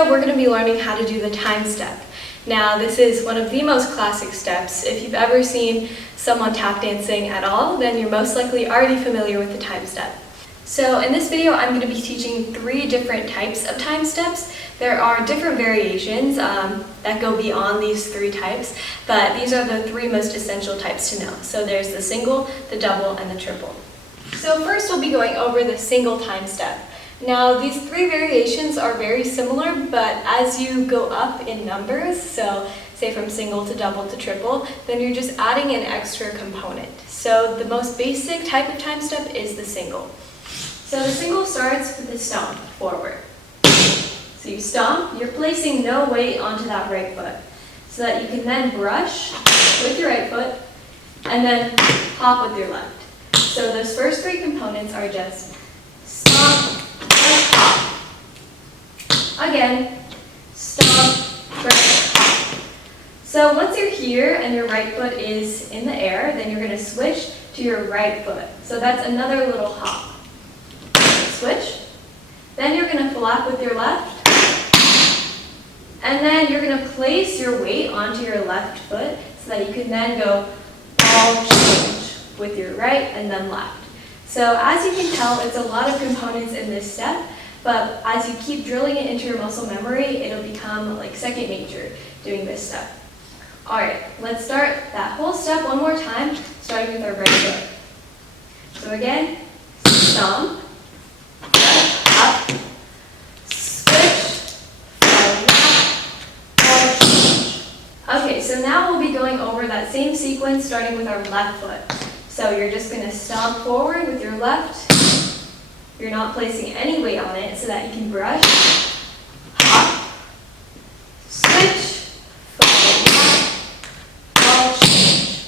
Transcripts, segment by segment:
video, we're going to be learning how to do the time step. Now, this is one of the most classic steps. If you've ever seen someone tap dancing at all, then you're most likely already familiar with the time step. So in this video, I'm going to be teaching 3 different types of time steps. There are different variations that go beyond these 3 types, but these are the 3 most essential types to know. So there's the single, the double, and the triple. So first we'll be going over the single time step. Now these 3 variations are very similar, but as you go up in numbers, so say from single to double to triple, then you're just adding an extra component. So the most basic type of time step is the single. So the single starts with a stomp forward. So you stomp, you're placing no weight onto that right foot, so that you can then brush with your right foot and then hop with your left. So those first 3 components are just stomp, brush, hop. Again, stomp, brush, hop. So once you're here and your right foot is in the air, then you're going to switch to your right foot. So that's another little hop. Switch. Then you're going to flap with your left. And then you're going to place your weight onto your left foot so that you can then go ball change with your right and then left. So as you can tell, it's a lot of components in this step, but as you keep drilling it into your muscle memory, it'll become like second nature doing this step. Alright, let's start that whole step one more time, starting with our right foot. So again, stomp, brush, up, switch, ball change. Okay, so now we'll be going over that same sequence starting with our left foot. So you're just going to stomp forward with your left. You're not placing any weight on it so that you can brush, hop, switch, ball change.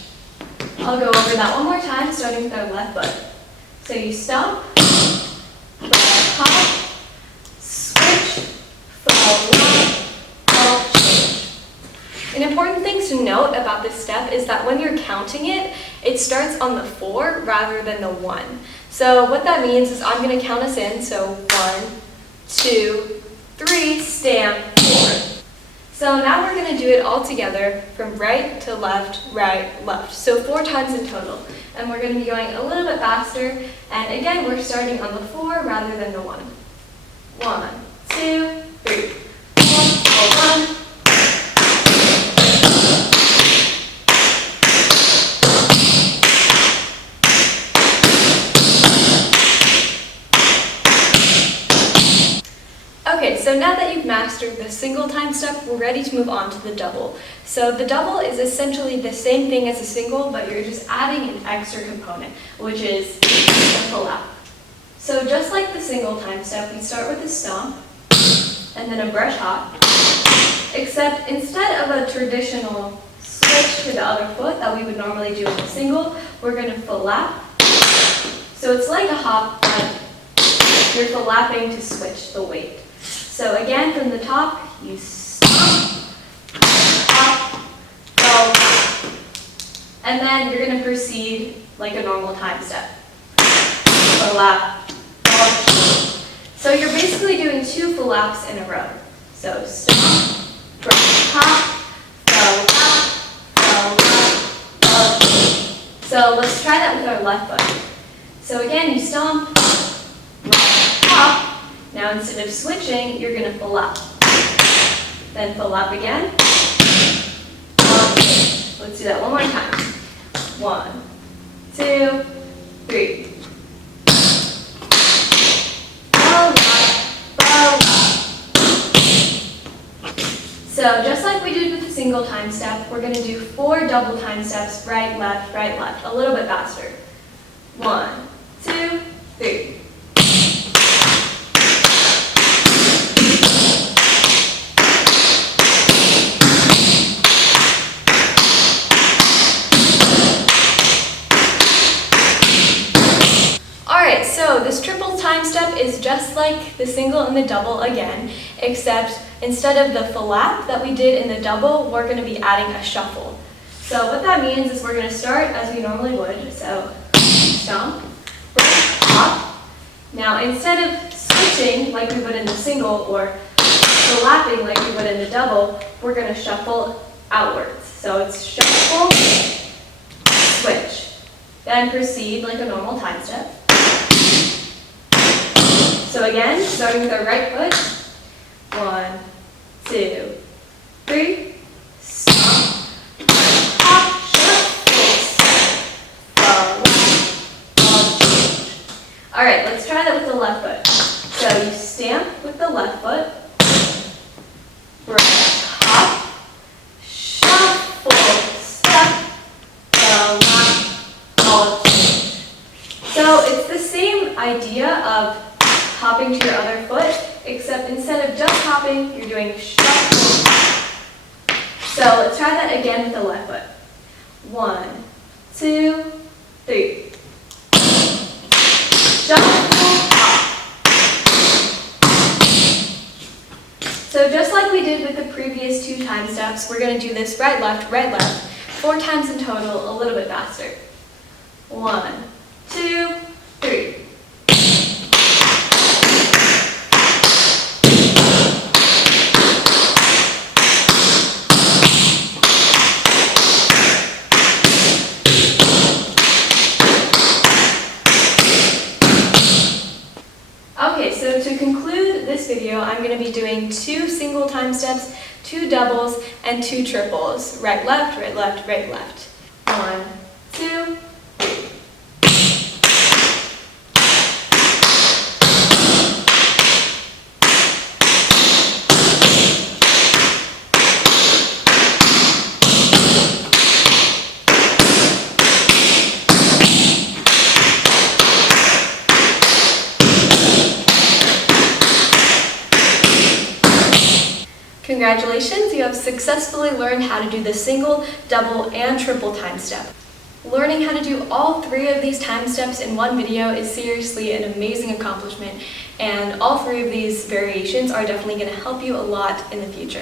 I'll go over that one more time starting with our left foot. So you stomp, brush, hop, switch, ball change. An important thing to note about this step is that when you're counting it, it starts on the 4 rather than the 1. So what that means is I'm going to count us in. So 1, 2, 3, stamp, 4. So now we're going to do it all together from right to left, right, left. So 4 times in total. And we're going to be going a little bit faster. And again, we're starting on the 4 rather than the 1. 1, 2, 3, 4, 1. Okay, so now that you've mastered the single time step, we're ready to move on to the double. So the double is essentially the same thing as a single, but you're just adding an extra component, which is the flap. So just like the single time step, we start with a stomp, and then a brush hop, except instead of a traditional switch to the other foot that we would normally do in a single, we're going to flap. So it's like a hop, but you're flapping to switch the weight. So again, from the top, you stomp, hop, go, and then you're going to proceed like a normal time step. Flap, go. So you're basically doing 2 flaps in a row. So stomp, brush, hop, go. So let's try that with our left foot. So again, you stomp, brush, hop. Now instead of switching, you're going to flap. Then flap again. Let's do that one more time. 1, 2, 3. So just like we did with the single time step, we're going to do 4 double time steps, right, left, a little bit faster. 1, 2, 3. Alright, so this triple time step is just like the single and the double again, except instead of the flap that we did in the double, we're going to be adding a shuffle. So what that means is we're going to start as we normally would. So stomp, hop. Now instead of switching like we would in the single or overlapping like you would in a double, we're going to shuffle outwards. So it's shuffle, switch. Then proceed like a normal time step. So again, starting with our right foot. 1, 2, 3. Stop. Hop, shuffle, step. All right, let's try that with the left foot. So you stamp with the left foot. We're going to hop, shuffle, step, so it's the same idea of hopping to your other foot, except instead of just hopping, you're doing shuffle. So let's try that again with the left foot. 1, 2, 3. Shuffle, hop. So just like we did with the previous 2 time steps, we're going to do this right, left, 4 times in total, a little bit faster. 1, 2, 3. Okay, so to conclude this video, I'm going to be doing 2 single time steps, 2 doubles, and 2 triples. Right, left, right, left, right, left. 1, 2, 3. Congratulations, you have successfully learned how to do the single, double, and triple time step. Learning how to do all 3 of these time steps in one video is seriously an amazing accomplishment, and all 3 of these variations are definitely going to help you a lot in the future.